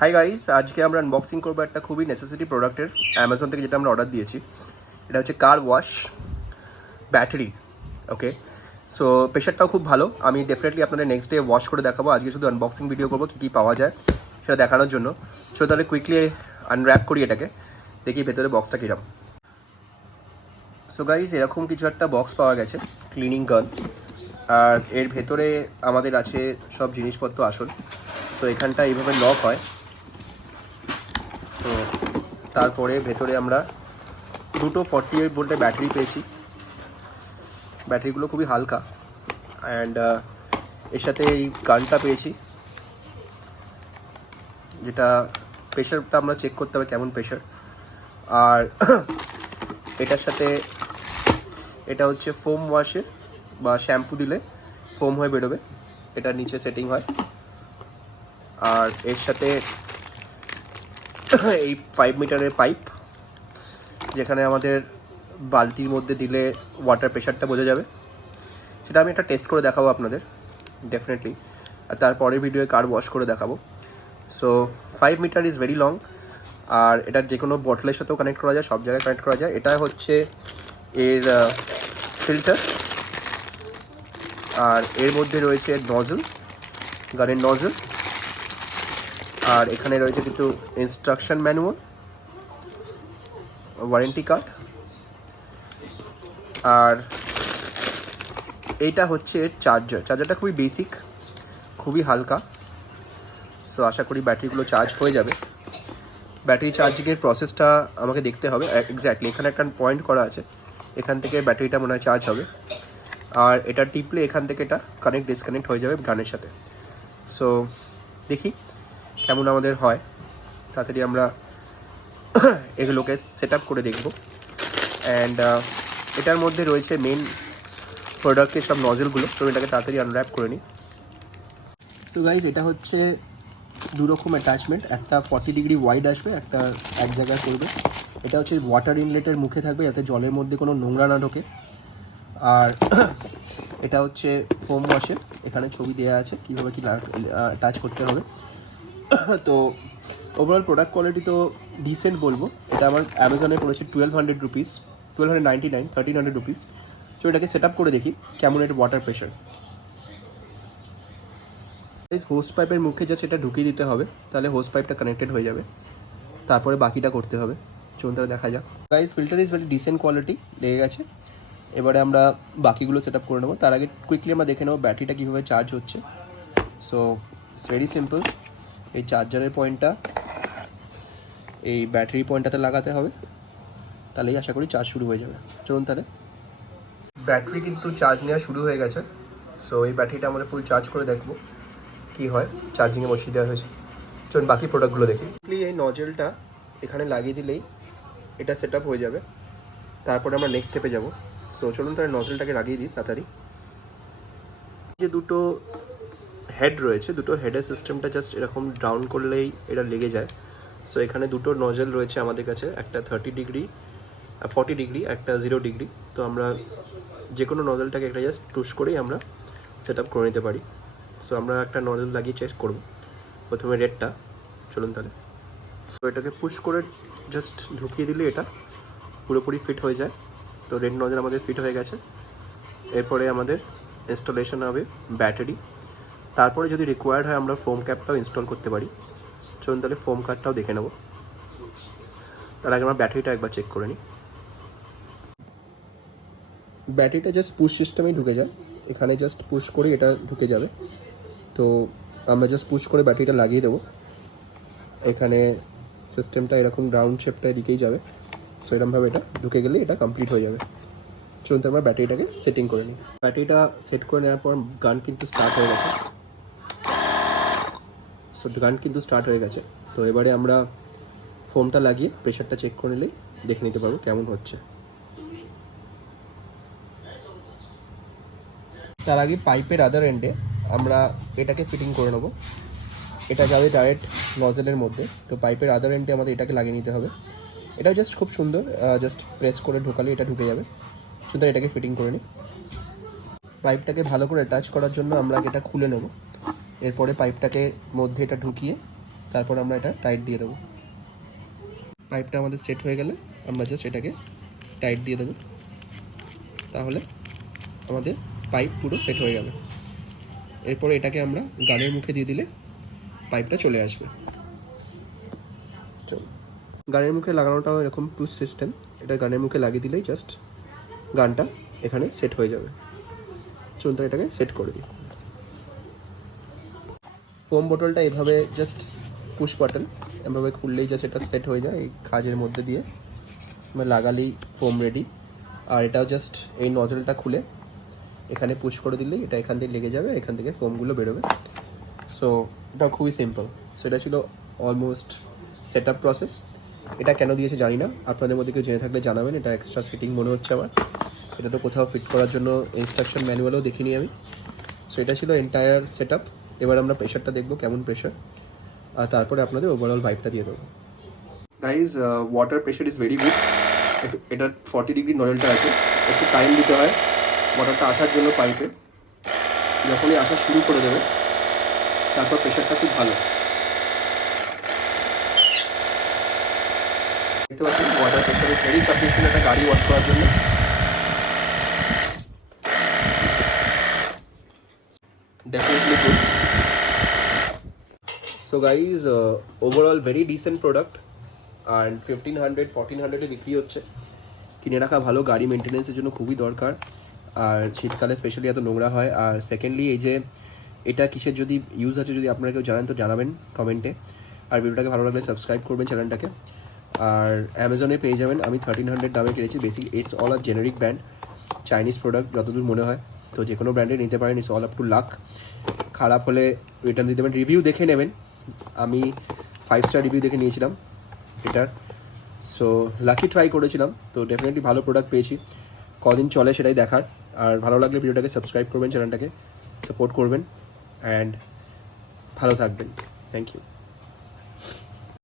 Hi guys, আজকে আমরা unboxing করবো একটা খুবই নেসেসিটি প্রোডাক্টের অ্যামাজন থেকে, যেটা আমরা অর্ডার দিয়েছি। এটা হচ্ছে কার ওয়াশ ব্যাটারি। ওকে, সো প্রেশারটাও খুব ভালো। আমি ডেফিনেটলি আপনাদের নেক্সট ডে ওয়াশ করে দেখাবো। আজকে শুধু আনবক্সিং ভিডিও করবো, কী কী পাওয়া যায় সেটা দেখানোর জন্য। সো তাহলে কুইকলি আনর্যাপ করি এটাকে, দেখি ভেতরে বক্সটা কীরকম। সো গাইস, এরকম কিছু একটা বক্স পাওয়া গেছে, ক্লিনিং গান। আর এর ভেতরে আমাদের আছে সব জিনিসপত্র আসল। সো এখানটা এইভাবে লক হয়। তো তারপরে ভেতরে আমরা দুটো 48 ভোল্টের ব্যাটারি পেয়েছি। ব্যাটারিগুলো খুবই হালকা। অ্যান্ড এর সাথে এই গানটা পেয়েছি, যেটা প্রেশারটা আমরা চেক করতে হবে কেমন প্রেশার। আর এটার সাথে এটা হচ্ছে ফোম ওয়াশে বা শ্যাম্পু দিলে ফোম হয়ে বেরোবে, এটার নিচে সেটিং হয়। আর এর সাথে এই 5 মিটারের পাইপ, যেখানে আমাদের বালতির মধ্যে দিলে ওয়াটার প্রেশারটা বোঝা যাবে। সেটা আমি একটা টেস্ট করে দেখাবো আপনাদের ডেফিনেটলি, আর তারপরের ভিডিওয়ে কার ওয়াশ করে দেখাবো। So 5 metre is very long. আর এটার যে কোনো বটলের সাথেও কানেক্ট করা যায়, সব জায়গায় কানেক্ট করা যায়। এটা হচ্ছে এর ফিল্টার। আর এর মধ্যে রয়েছে নজল, গানের নজল। আর এখানে রয়েছে কিছু ইনস্ট্রাকশন ম্যানুয়াল, ওয়ারেন্টি কার্ড। আর এইটা হচ্ছে এর চার্জারটা খুবই বেসিক, খুবই হালকা। সো আশা করি ব্যাটারিগুলো চার্জ হয়ে যাবে। ব্যাটারি চার্জিংয়ের প্রসেসটা আমাকে দেখতে হবে এক্স্যাক্টলি। এখানে একটা পয়েন্ট করা আছে, এখান থেকে ব্যাটারিটা মনে হয় চার্জ হবে। আর এটা টিপলে এখান থেকে এটা কানেক্ট ডিসকানেক্ট হয়ে যাবে গানের সাথে। সো দেখি কেমন আমাদের হয়। তাড়াতাড়ি আমরা এগুলোকে সেট আপ করে দেখব। অ্যান্ড এটার মধ্যে রয়েছে মেন প্রোডাক্টের সব নজলগুলো। তো এটাকে তাড়াতাড়ি আনর্যাপ করে নিই। সো গাইজ, এটা হচ্ছে দু রকম অ্যাটাচমেন্ট। একটা 40 ডিগ্রি ওয়াইড আসবে, একটা এক জায়গায় করবে। এটা হচ্ছে ওয়াটার ইনলেটের মুখে থাকবে, যাতে জলের মধ্যে কোনো নোংরা না ঢোকে। আর এটা হচ্ছে ফোম ওয়াশে, এখানে ছবি দেওয়া আছে কীভাবে কী টাচ করতে হবে। তো ওভারঅল প্রোডাক্ট কোয়ালিটি তো ডিসেন্ট বলবো। এটা আমার অ্যামাজনে পড়েছে 1200 রুপিস, 1299, 1300 রুপিস। সো এটাকে সেট আপ করে দেখি কেমন এর ওয়াটার প্রেশার। হোস পাইপের মুখে জাস্ট এটা ঢুকিয়ে দিতে হবে, তাহলে হোস পাইপটা কানেক্টেড হয়ে যাবে। তারপরে বাকিটা করতে হবে। চলুন তাহলে দেখা যাক। Guys, filter is very dissent quality, লেগে গেছে। এবারে আমরা বাকিগুলো সেট আপ করে নেবো। তার আগে কুইকলি আমরা দেখে নেবো ব্যাটারিটা কীভাবে চার্জ হচ্ছে। So it's very simple. এই চার্জারের পয়েন্টটা এই ব্যাটারি পয়েন্টটাতে লাগাতে হবে, তাহলেই আশা করি চার্জ শুরু হয়ে যাবে। চলুন তাহলে। ব্যাটারি কিন্তু চার্জ নেওয়া শুরু হয়ে গেছে। সো এই ব্যাটারিটা আমরা ফুল চার্জ করে দেখবো কী হয়। চার্জিংয়ে বসিয়ে দেওয়া হয়েছে। চলুন বাকি প্রোডাক্টগুলো দেখি। এই নজেলটা এখানে লাগিয়ে দিলেই এটা সেট আপ হয়ে যাবে। তারপরে আমরা নেক্সট স্টেপে যাব। সো চলুন তাহলে নজেলটাকে লাগিয়ে দিই তাড়াতাড়ি। যে দুটো হেড রয়েছে, দুটো হেডের সিস্টেমটা জাস্ট এরকম ডাউন করলেই এটা লেগে যায়। সো এখানে দুটো নজেল রয়েছে আমাদের কাছে, একটা 30 ডিগ্রি 40 ডিগ্রি, একটা 0 ডিগ্রি। তো আমরা যে কোনো নজেলটাকে একটা জাস্ট পুশ করেই আমরা সেট আপ করে নিতে পারি। সো আমরা একটা নজেল লাগিয়ে চেক করব, প্রথমে রেডটা। চলুন তাহলে। তো এটাকে পুশ করে জাস্ট ঢুকিয়ে দিলে এটা পুরোপুরি ফিট হয়ে যায়। তো রেড নজেল আমাদের ফিট হয়ে গেছে। এরপরে আমাদের ইনস্টলেশন হবে ব্যাটারি। তারপরে যদি রিকোয়ার্ড হয় আমরা ফোম ক্যাপটাও ইনস্টল করতে পারি। চলুন তাহলে ফোম কার্ডটাও দেখে নেব। তার আগে আমরা ব্যাটারিটা একবার চেক করে নিই। ব্যাটারিটা জাস্ট পুশ সিস্টেমেই ঢুকে যায়, এখানে জাস্ট পুশ করে এটা ঢুকে যাবে। তো আমরা জাস্ট পুশ করে ব্যাটারিটা লাগিয়ে দেবো। এখানে সিস্টেমটা এরকম রাউন্ড শেপটা এদিকেই যাবে। সো এরকমভাবে এটা ঢুকে গেলে এটা কমপ্লিট হয়ে যাবে। চলুন তো আমরা ব্যাটারিটাকে সেটিং করে নিই। ব্যাটারিটা সেট করে নেওয়ার পর গান কিন্তু স্টার্ট হয়ে গেছে। সো গান কিন্তু স্টার্ট হয়ে গেছে। তো এবারে আমরা ফোমটা লাগিয়ে প্রেশারটা চেক করে নিলেই দেখে নিতে পারবো কেমন হচ্ছে। তার আগে পাইপের আদার এন্ডে আমরা এটাকে ফিটিং করে নেবো। এটা যাবে ডাইরেক্ট নজেলের মধ্যে। তো পাইপের আদার এন্ডে আমাদের এটাকে লাগিয়ে নিতে হবে। এটাও জাস্ট খুব সুন্দর, জাস্ট প্রেস করে ঢোকালে এটা ঢুকে যাবে। সুতরাং এটাকে ফিটিং করে নিই। পাইপটাকে ভালো করে অ্যাটাচ করার জন্য আমরা এটা খুলে নেব। এরপরে পাইপটাকে মধ্যে এটা ঢুকিয়ে তারপর আমরা এটা টাইট দিয়ে দেবো। পাইপটা আমাদের সেট হয়ে গেলে আমরা জাস্ট এটাকে টাইট দিয়ে দেবো, তাহলে আমাদের পাইপ পুরো সেট হয়ে গেল। এরপরে এটাকে আমরা গানের মুখে দিয়ে দিলে পাইপটা চলে আসবে। চলো, গানের মুখে লাগানোটাও এরকম পুশ সিস্টেম। এটা গানের মুখে লাগিয়ে দিলেই জাস্ট গানটা এখানে সেট হয়ে যাবে। চলুন তো এটাকে সেট করে দিই। ফোম বোতলটা এভাবে জাস্ট পুশ বাটন এভাবে খুললেই জাস্ট এটা সেট হয়ে যায়। এই কাজের মধ্যে দিয়ে আমরা লাগালেই ফোম রেডি। আর এটাও জাস্ট এই নজলটা খুলে এখানে পুশ করে দিলেই এটা এখান থেকে লেগে যাবে, এখান থেকে ফোমগুলো বেরোবে। সো এটা খুবই সিম্পল। সো এটা ছিল অলমোস্ট সেট আপ প্রসেস। এটা কেন দিয়েছে জানি না, আপনাদের মধ্যে কেউ জেনে থাকলে জানাবেন। এটা এক্সট্রা ফিটিং মনে হচ্ছে আমার। এটা তো কোথাও ফিট করার জন্য ইনস্ট্রাকশন ম্যানুয়ালও দেখিনি আমি। সো এটা ছিল এন্টায়ার সেট আপ। এবার আমরা প্রেশারটা দেখবো কেমন প্রেশার, আর তারপরে আপনাদের ওভারঅল ভাইবটা দিয়ে দেবো। Guys, water pressure is very good. এটা 40 ডিগ্রি নজলটা আছে, একটু টাইম দিতে হয় ওয়াটারটা আসার জন্য পাইপে। যখনই আসা শুরু করে দেবে তারপর প্রেশারটা খুব ভালো। দেখতে পাচ্ছেন water pressure is very sufficient একটা গাড়ি ওয়াশ করার জন্য। Definitely good. So guys, overall very decent product. আর 1500-1400 বিক্রি হচ্ছে। কিনে রাখা ভালো, গাড়ি মেনটেন্যান্সের জন্য খুবই দরকার। আর শীতকালে স্পেশালি এত নোংরা হয়। আর সেকেন্ডলি এই যে এটা কিসের যদি ইউজ আছে যদি আপনারা কেউ জানেন তো জানাবেন কমেন্টে। আর ভিডিওটাকে ভালো লাগলে সাবস্ক্রাইব করবেন চ্যানেলটাকে। আর অ্যামাজনে পেয়ে যাবেন, আমি 1300 দামে কিনেছি। বেসিক ইটস অল আর জেনারিক ব্র্যান্ড, চাইনিজ প্রোডাক্ট যতদূর মনে হয়। তো যে কোনো ব্র্যান্ডে নিতে পারেন, it's all up to luck. খারাপ হলে রিটার্ন দিতে পারেন, রিভিউ দেখে নেবেন। আমি 5 স্টার রিভিউ দেখে নিয়েছিলাম এটার। সো লাকি ট্রাই করেছিলাম, তো ডেফিনেটলি ভালো প্রোডাক্ট পেয়েছি। কদিন চলে সেটাই দেখার। আর ভালো লাগলে ভিডিওটাকে সাবস্ক্রাইব করবেন, চ্যানেলটাকে সাপোর্ট করবেন, অ্যান্ড ভালো থাকবেন। Thank you.